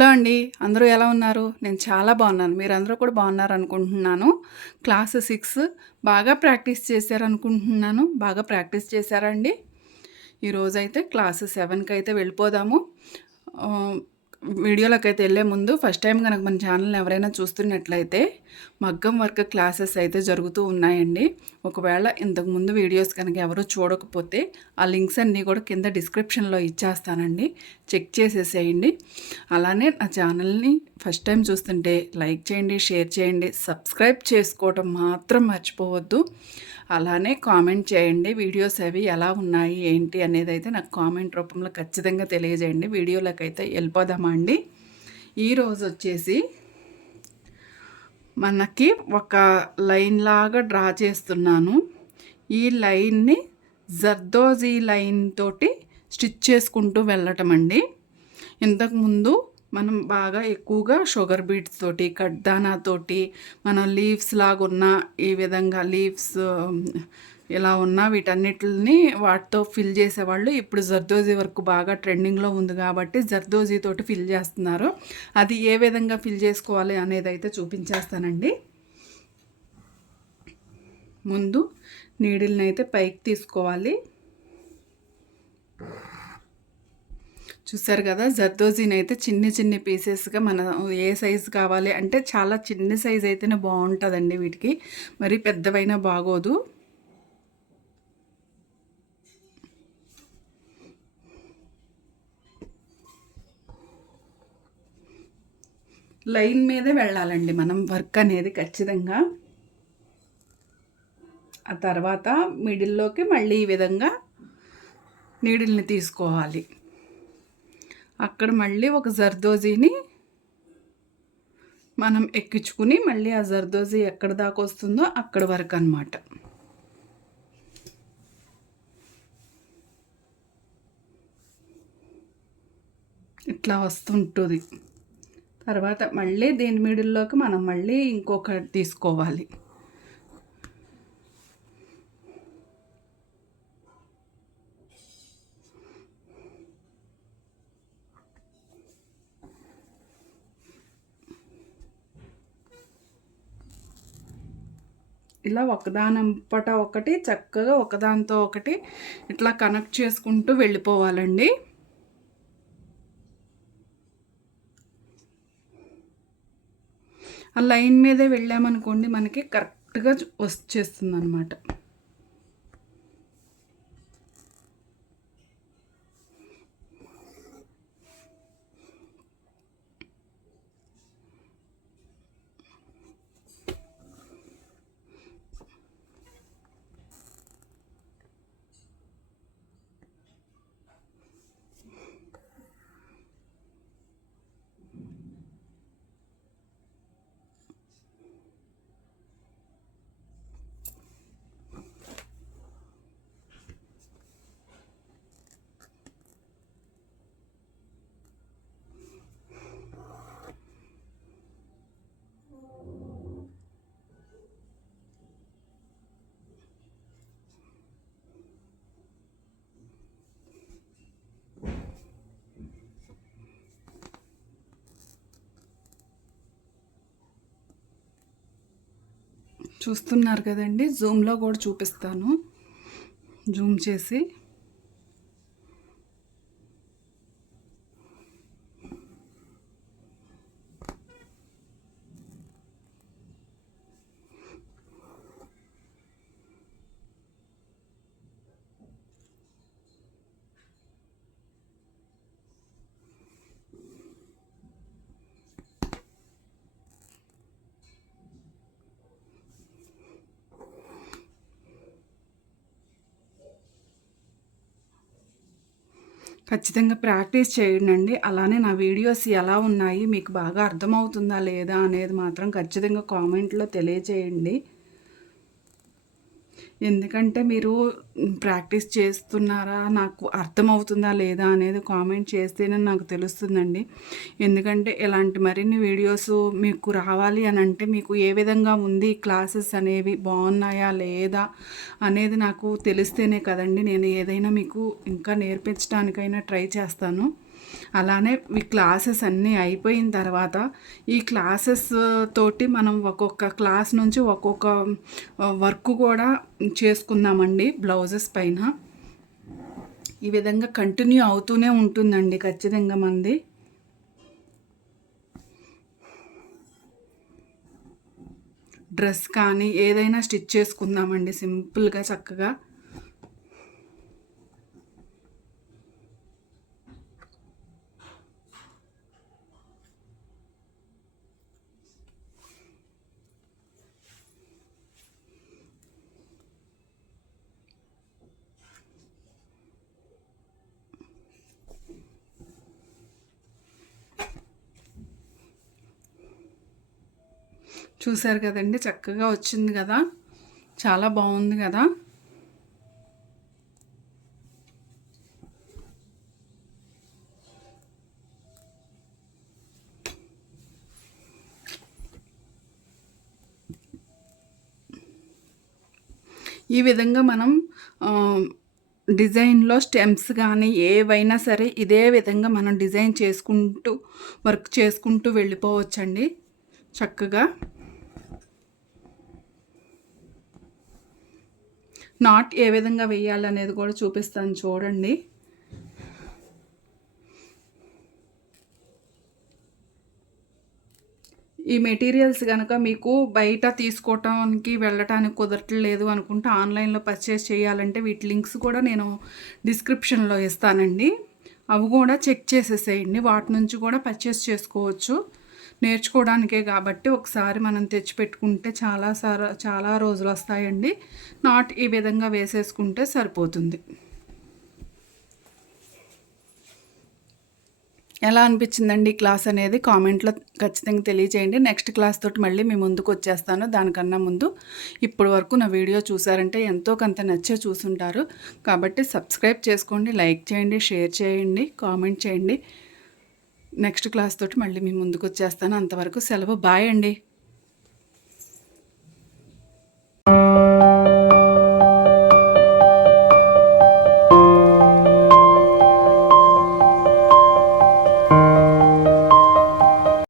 Hello అండి. అందరూ ఎలా ఉన్నారు? నేను చాలా బాగున్నాను. మీరు అందరూ కూడా బాగున్నారు అనుకుంటున్నాను. క్లాస్ సిక్స్ బాగా ప్రాక్టీస్ చేశారనుకుంటున్నాను బాగా ప్రాక్టీస్ చేశారండి ఈరోజైతే క్లాస్ సెవెన్కి అయితే వెళ్ళిపోదాము వీడియోలోకి అయితే వెళ్ళే ముందు ఫస్ట్ టైం కనుక మన ఛానల్ని ఎవరైనా చూస్తున్నట్లయితే మగ్గం వర్క్ క్లాసెస్ అయితే జరుగుతూ ఉన్నాయండి. ఒకవేళ ఇంతకుముందు వీడియోస్ కనుక ఎవరు చూడకపోతే ఆ లింక్స్ అన్నీ కూడా కింద డిస్క్రిప్షన్లో ఇచ్చేస్తానండి. చెక్ చేసేసేయండి. అలానే నా ఛానల్ని ఫస్ట్ టైం చూస్తుంటే లైక్ చేయండి షేర్ చేయండి సబ్స్క్రైబ్ చేసుకోవటం మాత్రం మర్చిపోవద్దు. అలానే కామెంట్ చేయండి వీడియోస్ అవి ఎలా ఉన్నాయి ఏంటి అనేది అయితే నాకు కామెంట్ రూపంలో ఖచ్చితంగా తెలియజేయండి. వీడియోలకైతే వెళ్ళిపోదామా అండి. ఈరోజు వచ్చేసి మనకి ఒక లైన్ లాగా డ్రా చేస్తున్నాను. ఈ లైన్ని జర్దోజీ లైన్ తోటి స్టిచ్ చేసుకుంటూ వెళ్ళటం అండి. ఇంతకుముందు మనం బాగా ఎక్కువగా షుగర్ బీట్స్ తోటి కడ్దానా తోటి మన లీవ్స్ లాగా ఉన్న ఈ విధంగా లీవ్స్ ఇలా ఉన్న వీటన్నిటిని వాటితో ఫిల్ చేసేవాళ్ళు. ఇప్పుడు జర్దోజీ వరకు బాగా ట్రెండింగ్లో ఉంది కాబట్టి జర్దోజీ తోటి ఫిల్ చేస్తున్నారు. అది ఏ విధంగా ఫిల్ చేసుకోవాలి అనేది అయితే చూపించేస్తానండి. ముందు నీడిల్ని అయితే పైకి తీసుకోవాలి. చూసారు కదా జర్దోజీని అయితే చిన్ని చిన్ని పీసెస్గా మన ఏ సైజు కావాలి అంటే చాలా చిన్న సైజు అయితేనే బాగుంటుందండి వీటికి. మరి పెద్దవైనా బాగోదు. లైన్ మీదే వెళ్ళాలండి మనం వర్క్ అనేది ఖచ్చితంగా. ఆ తర్వాత మిడిల్లోకి మళ్ళీ ఈ విధంగా నీడిల్ని తీసుకోవాలి. అక్కడ మళ్ళీ ఒక జర్దోజీని మనం ఎక్కించుకుని మళ్ళీ ఆ జర్దోజీ ఎక్కడ దాకా వస్తుందో అక్కడ వరకు అనమాట ఇట్లా వస్తుంటుంది. తర్వాత మళ్ళీ దీని మిడిల్లోకి మనం మళ్ళీ ఇంకొకటి తీసుకోవాలి. ఇలా ఒకదానంపట ఒకటి చక్కగా ఒకదానితో ఒకటి ఇట్లా కనెక్ట్ చేసుకుంటూ వెళ్ళిపోవాలండి ఆ లైన్ మీదే వెళ్ళామనుకోండి మనకి కరెక్ట్గా వచ్చేస్తుంది అనమాట చూస్తున్నారు కదండి. జూమ్లో కూడా చూపిస్తాను. జూమ్ చేసి. ఖచ్చితంగా ప్రాక్టీస్ చేయండి అలానే నా వీడియోస్ ఎలా ఉన్నాయి మీకు బాగా అర్థమవుతుందా లేదా అనేది మాత్రం ఖచ్చితంగా కామెంట్లో తెలియచేయండి. ఎందుకంటే మీరు ప్రాక్టీస్ చేస్తున్నారా? నాకు అర్థమవుతుందా లేదా అనేది కామెంట్ చేస్తేనే నాకు తెలుస్తుందండి. ఎందుకంటే ఇలాంటి మరిన్ని వీడియోస్ మీకు రావాలి అని అంటే మీకు ఏ విధంగా ఉంది? క్లాసెస్ అనేవి బాగున్నాయా? లేదా? అనేది నాకు తెలిస్తేనే కదండి నేను ఏదైనా మీకు ఇంకా నేర్పించడానికైనా ట్రై చేస్తాను. అలానే ఈ క్లాసెస్ అన్నీ అయిపోయిన తర్వాత ఈ క్లాసెస్ తోటి మనం ఒక్కొక్క క్లాస్ నుంచి ఒక్కొక్క వర్క్ కూడా చేసుకుందామండి బ్లౌజెస్ పైన. ఈ విధంగా కంటిన్యూ అవుతూనే ఉంటుందండి ఖచ్చితంగా మంది. డ్రెస్ కానీ ఏదైనా స్టిచ్ చేసుకుందామండి సింపుల్గా చక్కగా. చూసారు కదండి చక్కగా వచ్చింది కదా. చాలా బాగుంది కదా. ఈ విధంగా మనం డిజైన్లో స్టెమ్స్ కానీ ఏవైనా సరే ఇదే విధంగా మనం డిజైన్ చేసుకుంటూ వర్క్ చేసుకుంటూ వెళ్ళిపోవచ్చండి. చక్కగా నాట్ ఏ విధంగా వేయాలనేది కూడా చూపిస్తాను చూడండి. ఈ మెటీరియల్స్ కనుక మీకు బయట తీసుకోవటానికి వెళ్ళటానికి కుదరట్లేదు అనుకుంటే ఆన్లైన్లో పర్చేస్ చేయాలంటే వీటి లింక్స్ కూడా నేను డిస్క్రిప్షన్లో ఇస్తానండి. అవి కూడా చెక్ చేసేసేయండి. వాటి నుంచి కూడా పర్చేస్ చేసుకోవచ్చు. నేర్చుకోవడానికే కాబట్టి ఒకసారి మనం తెచ్చిపెట్టుకుంటే చాలా సార్ చాలా రోజులు వస్తాయండి నాట్ ఈ విధంగా వేసేసుకుంటే సరిపోతుంది. ఎలా అనిపించిందండి క్లాస్ అనేది? కామెంట్లో ఖచ్చితంగా తెలియజేయండి నెక్స్ట్ క్లాస్ తోటి మళ్ళీ మీ ముందుకు వచ్చేస్తాను. దానికన్నా ముందు ఇప్పటి వరకు నా వీడియో చూసారంటే ఎంతో కొంత నచ్చే చూసుంటారు. కాబట్టి సబ్స్క్రైబ్ చేసుకోండి లైక్ చేయండి షేర్ చేయండి కామెంట్ చేయండి. నెక్స్ట్ క్లాస్ తోటి మళ్ళీ మీ ముందుకు వచ్చేస్తాను. అంతవరకు సెలవు. బాయ్ అండి.